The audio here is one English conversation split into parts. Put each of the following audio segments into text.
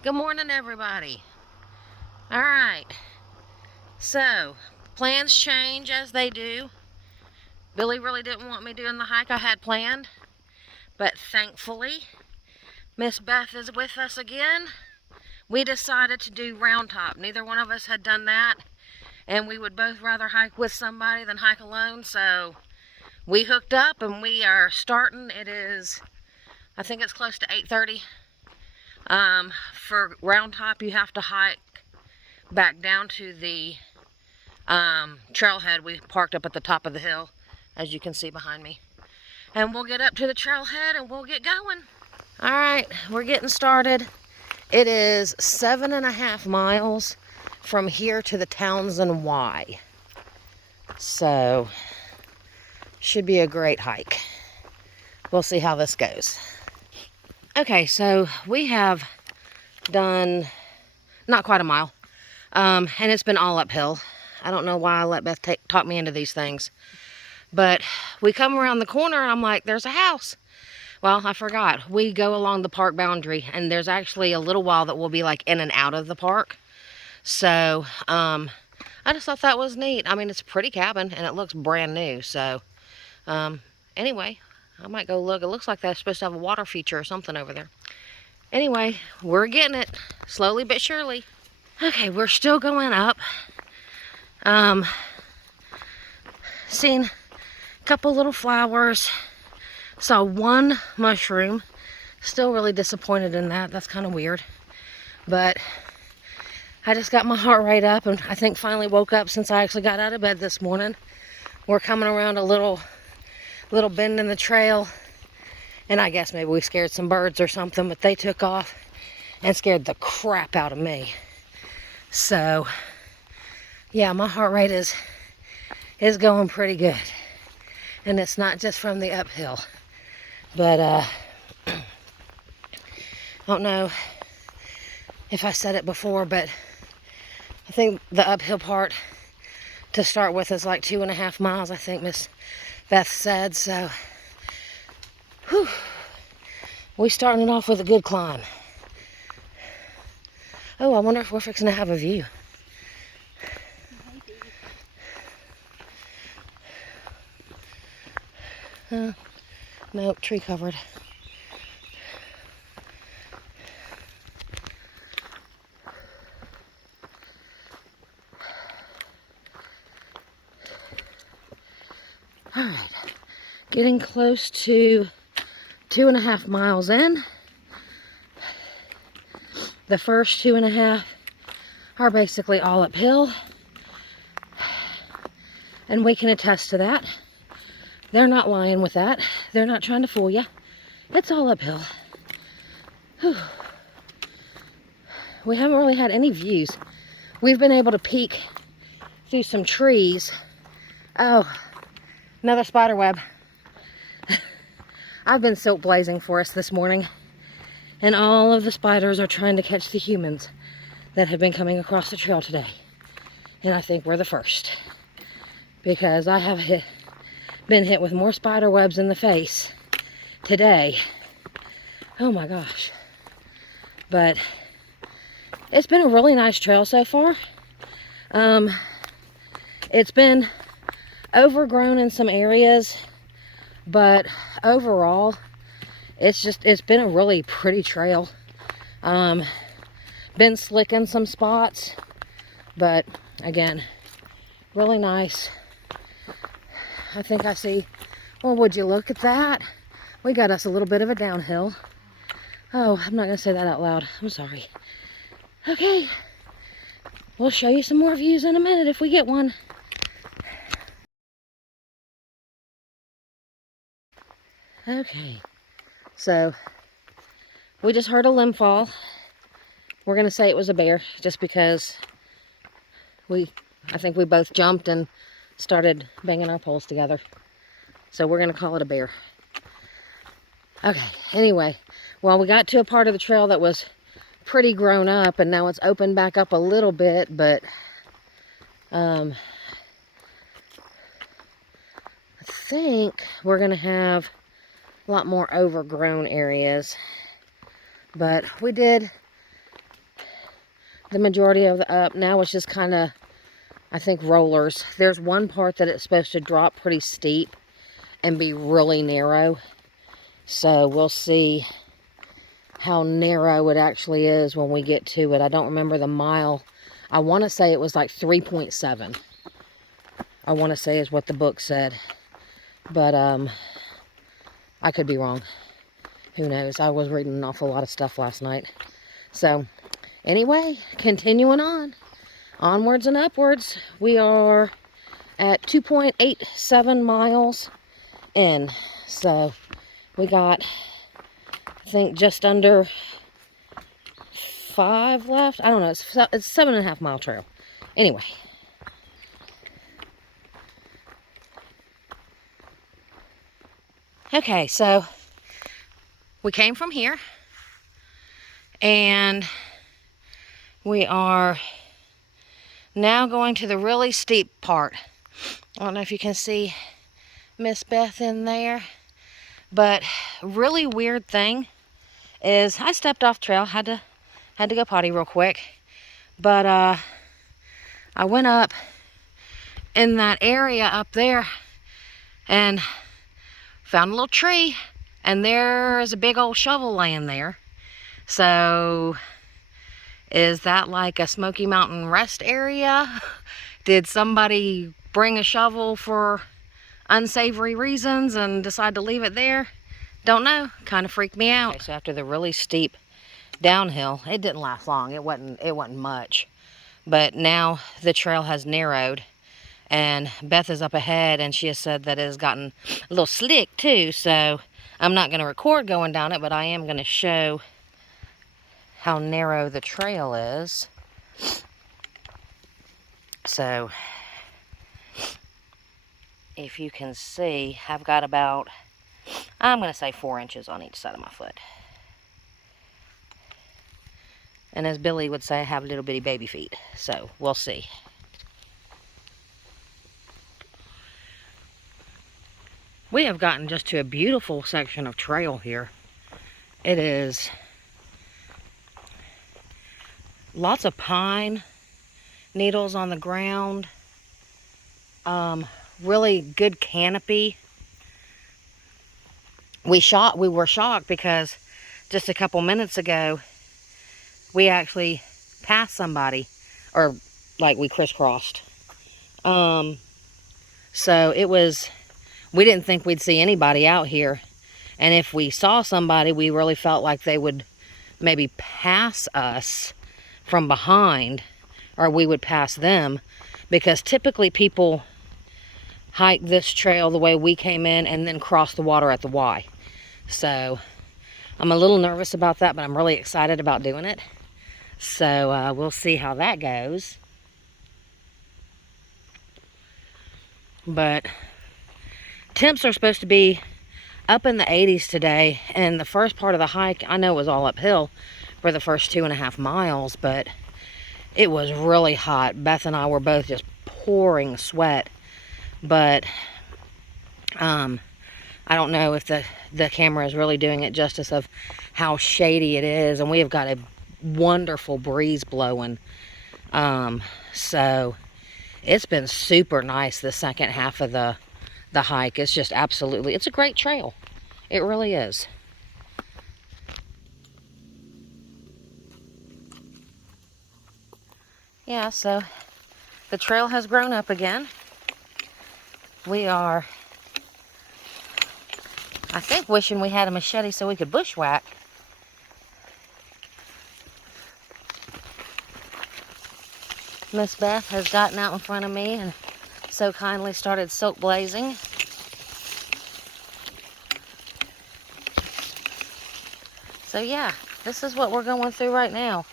Good morning, everybody. All right, so plans change as they do. Billy really didn't want me doing the hike I had planned, but thankfully Miss Beth is with us again. We decided to do RoundTop. Neither one of us had done that, and we would both rather hike with somebody than hike alone, so we hooked up and we are starting. It is, I think it's close to 8:30. For RoundTop, you have to hike back down to the trailhead. We parked up at the top of the hill, as you can see behind me. And we'll get up to the trailhead and we'll get going. All right, we're getting started. It is 7.5 miles from here to the Townsend Y. So, should be a great hike. We'll see how this goes. Okay, so we have done not quite a mile, and it's been all uphill. I don't know why I let Beth talk me into these things. But we come around the corner and I'm like, there's a house. Well, I forgot. We go along the park boundary and there's actually a little while that we'll be like in and out of the park. So, I just thought that was neat. I mean, it's a pretty cabin and it looks brand new. So, anyway, I might go look. It looks like that's supposed to have a water feature or something over there. Anyway, we're getting it slowly but surely. Okay, we're still going up. Seen a couple little flowers. Saw one mushroom. Still really disappointed in that. That's kind of weird. But I just got my heart rate up and I think finally woke up since I actually got out of bed this morning. We're coming around a little bend in the trail. And I guess maybe we scared some birds or something, but they took off and scared the crap out of me. So, yeah, my heart rate is going pretty good. And it's not just from the uphill. But, I don't know if I said it before, but I think the uphill part to start with is like 2.5 miles, I think Miss Beth said. So, whew, we starting off with a good climb. Oh, I wonder if we're fixing to have a view. Nope, tree covered. All right, getting close to 2.5 miles in. The first 2.5 are basically all uphill, and we can attest to that. They're not lying with that. They're not trying to fool you. It's all uphill. Whew. We haven't really had any views. We've been able to peek through some trees. Oh, another spider web. I've been silk blazing for us this morning, and all of the spiders are trying to catch the humans that have been coming across the trail today. And I think we're the first, because I have been hit with more spider webs in the face today. Oh my gosh. But it's been a really nice trail so far. It's been overgrown in some areas, but overall it's been a really pretty trail. Been slick in some spots, but again, really nice. I think I see, well, would you look at that? We got us a little bit of a downhill. Oh, I'm not gonna say that out loud. I'm sorry. Okay, we'll show you some more views in a minute if we get one. Okay, so we just heard a limb fall. We're gonna say it was a bear just because I think we both jumped and started banging our poles together. So we're gonna call it a bear. Okay, anyway, well, we got to a part of the trail that was pretty grown up and now it's opened back up a little bit, but I think we're gonna have a lot more overgrown areas. But we did the majority of the up. Now it's just kind of, I think, rollers. There's one part that it's supposed to drop pretty steep and be really narrow. So we'll see how narrow it actually is when we get to it. I don't remember the mile. I want to say it was like 3.7. I want to say is what the book said. But I could be wrong. Who knows? I was reading an awful lot of stuff last night. So anyway, continuing on. Onwards and upwards. We are at 2.87 miles in. So we got, I think, just under 5 left. I don't know. It's 7.5 mile trail. Anyway. Okay, so we came from here. And we are now going to the really steep part. I don't know if you can see Miss Beth in there. But really weird thing is I stepped off trail, had to go potty real quick. But I went up in that area up there and found a little tree, and there's a big old shovel laying there. So is that like a Smoky Mountain rest area? Did somebody bring a shovel for unsavory reasons and decide to leave it there? Don't know. Kind of freaked me out. Okay, so after the really steep downhill, it didn't last long. It wasn't much. But now the trail has narrowed, and Beth is up ahead, and she has said that it has gotten a little slick too. So I'm not going to record going down it, but I am going to show how narrow the trail is. So if you can see, I've got about, I'm going to say 4 inches on each side of my foot. And as Billy would say, I have little bitty baby feet. So we'll see. We have gotten just to a beautiful section of trail here. It is lots of pine needles on the ground. Really good canopy. We were shocked because just a couple minutes ago we actually passed somebody, or like we crisscrossed. So it was, we didn't think we'd see anybody out here, and if we saw somebody, we really felt like they would maybe pass us from behind, or we would pass them, because typically people hike this trail the way we came in and then cross the water at the Y. So I'm a little nervous about that, but I'm really excited about doing it. So we'll see how that goes. But temps are supposed to be up in the 80s today, and the first part of the hike, I know, was all uphill for the first 2.5 miles, but it was really hot. Beth and I were both just pouring sweat. But I don't know if the camera is really doing it justice of how shady it is, and we have got a wonderful breeze blowing. So it's been super nice the second half of the hike. It's just absolutely, it's a great trail. It really is. Yeah, so the trail has grown up again. We are, I think, wishing we had a machete so we could bushwhack. Miss Beth has gotten out in front of me and so kindly started silk blazing. So yeah, this is what we're going through right now.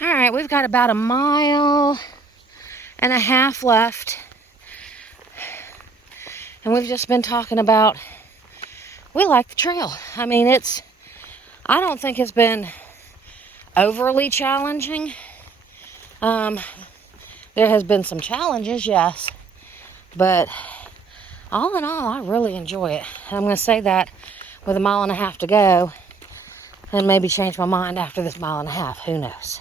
All right, we've got about 1.5 miles left. And we've just been talking about, we like the trail. I mean, I don't think it's been overly challenging. There has been some challenges, yes, but all in all, I really enjoy it. I'm going to say that with 1.5 miles to go, and maybe change my mind after this 1.5 miles. Who knows?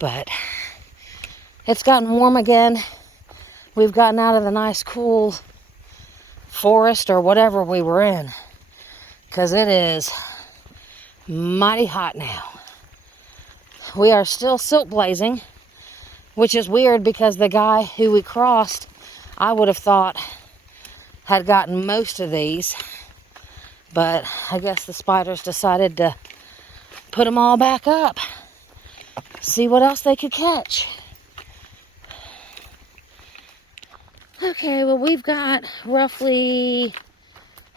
But it's gotten warm again. We've gotten out of the nice, cool forest or whatever we were in, because it is mighty hot now. We are still silk blazing, which is weird because the guy who we crossed, I would have thought had gotten most of these, but I guess the spiders decided to put them all back up, see what else they could catch. Okay, well, we've got roughly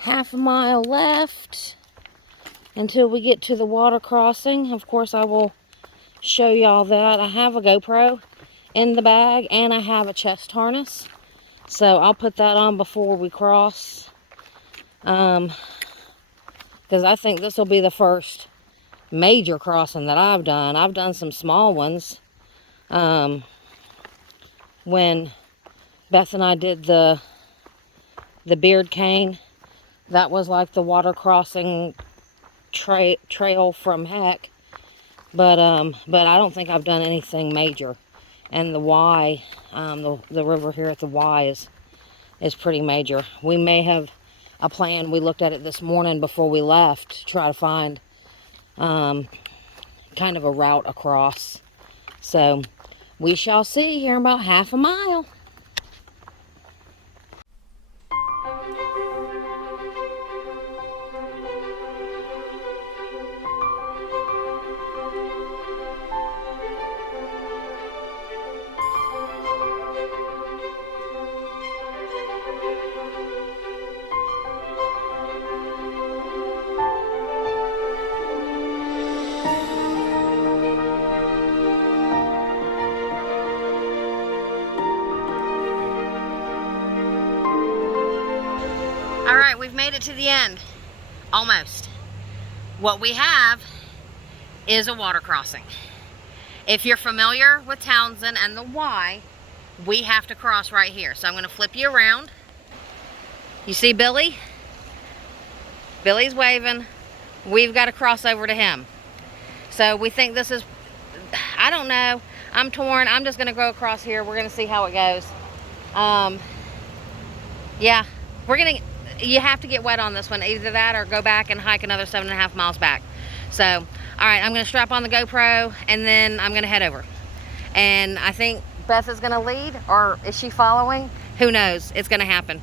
1/2 mile left until we get to the water crossing. Of course, I will show y'all that. I have a GoPro in the bag, and I have a chest harness, so I'll put that on before we cross, because I think this will be the first major crossing that I've done. I've done some small ones when Beth and I did the beard cane. That was like the water crossing trail from heck, but I don't think I've done anything major. And the Y, the river here at the Y is pretty major. We may have a plan. We looked at it this morning before we left to try to find kind of a route across. So we shall see here in about 1/2 mile. All right, we've made it to the end, almost. What we have is a water crossing. If you're familiar with Townsend and the Y, we have to cross right here. So I'm gonna flip you around. You see Billy? Billy's waving. We've got to cross over to him. So we think this is, I don't know, I'm torn. I'm just gonna go across here. We're gonna see how it goes. Yeah, you have to get wet on this one. Either that or go back and hike another 7.5 miles back. So, all right, I'm gonna strap on the GoPro and then I'm gonna head over. And I think Beth is gonna lead, or is she following? Who knows? It's gonna happen.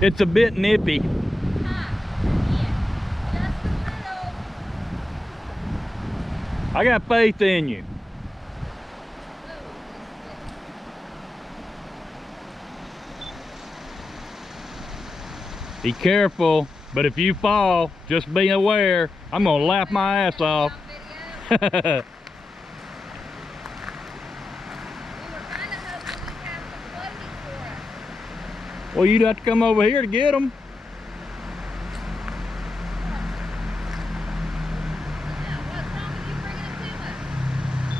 It's a bit nippy. I got faith in you. Be careful, but if you fall, just be aware. I'm gonna laugh my ass off. Well, you'd have to come over here to get them.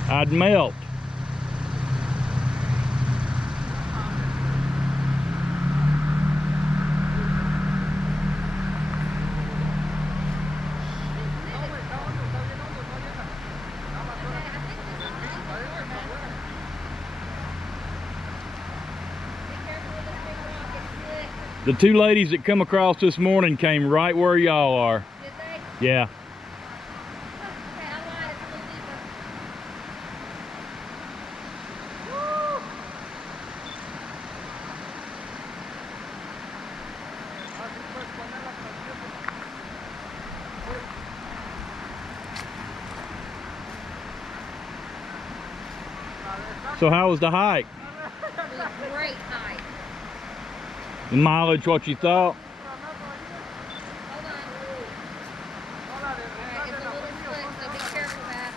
I'd melt. The two ladies that come across this morning came right where y'all are. Did they? Yeah. Okay, I lied. It's a little deeper. Woo! So how was the hike? It was a great hike. The mileage, what you thought? Hold on. Alright, it's a little slick, so be careful, Matt.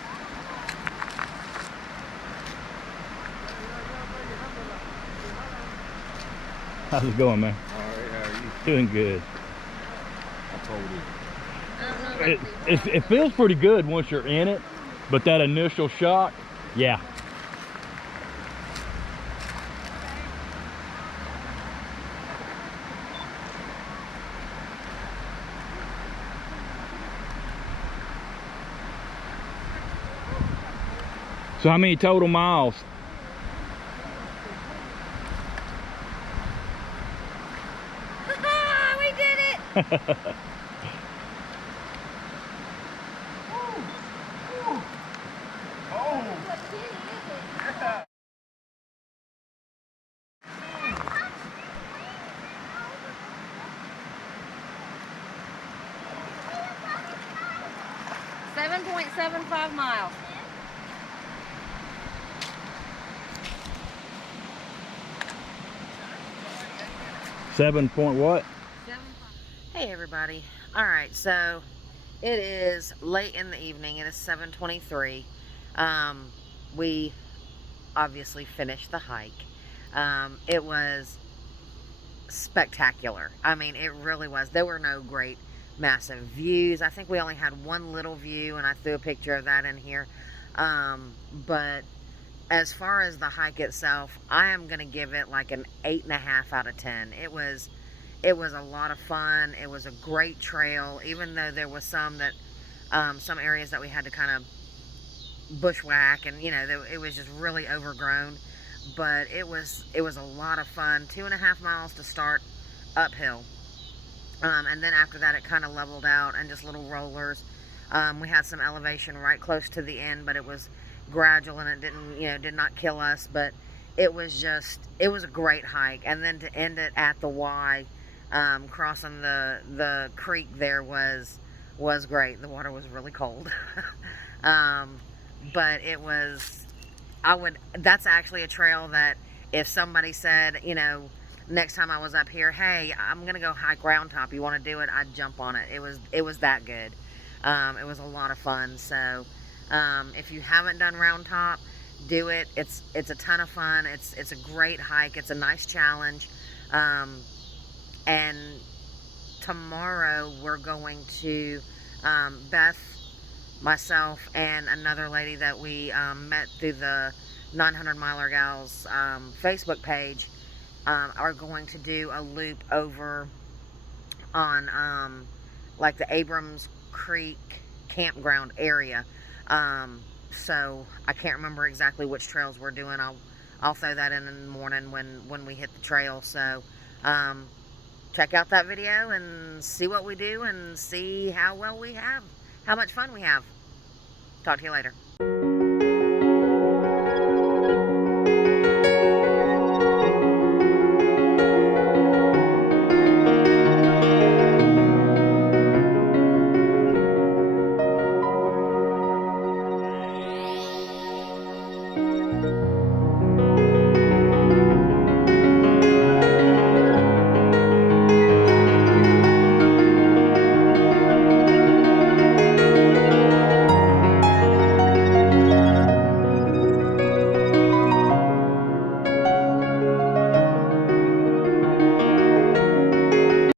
How's it going, man? Alright, how are you? Doing good. I told you. I don't know about It feels pretty good once you're in it, but that initial shock, yeah. So how many total miles? we did it! 7.75 miles. Seven point what? Hey everybody. Alright, so it is late in the evening. It is 7:23. We obviously finished the hike. It was spectacular. I mean, it really was. There were no great massive views. I think we only had one little view, and I threw a picture of that in here. But as far as the hike itself, I am going to give it like an 8.5 out of 10. It was a lot of fun. It was a great trail, even though there was some areas that we had to kind of bushwhack, and it was just really overgrown. But it was a lot of fun. 2.5 miles to start uphill, and then after that it kind of leveled out and just little rollers. We had some elevation right close to the end, but it was gradual and it did not kill us. But it was a great hike. And then to end it at the Y, crossing the creek there was great. The water was really cold. But it was, that's actually a trail that if somebody said, next time I was up here, hey, I'm going to go hike RoundTop, you want to do it? I'd jump on it. It was that good. It was a lot of fun. So, if you haven't done RoundTop, do it. It's a ton of fun. It's a great hike. It's a nice challenge. And tomorrow we're going to, Beth, myself, and another lady that we met through the 900 Miler Gals Facebook page, are going to do a loop over on like the Abrams Creek campground area. So I can't remember exactly which trails we're doing. I'll throw that in the morning when we hit the trail. So check out that video and see what we do and see how much fun we have. Talk to you later.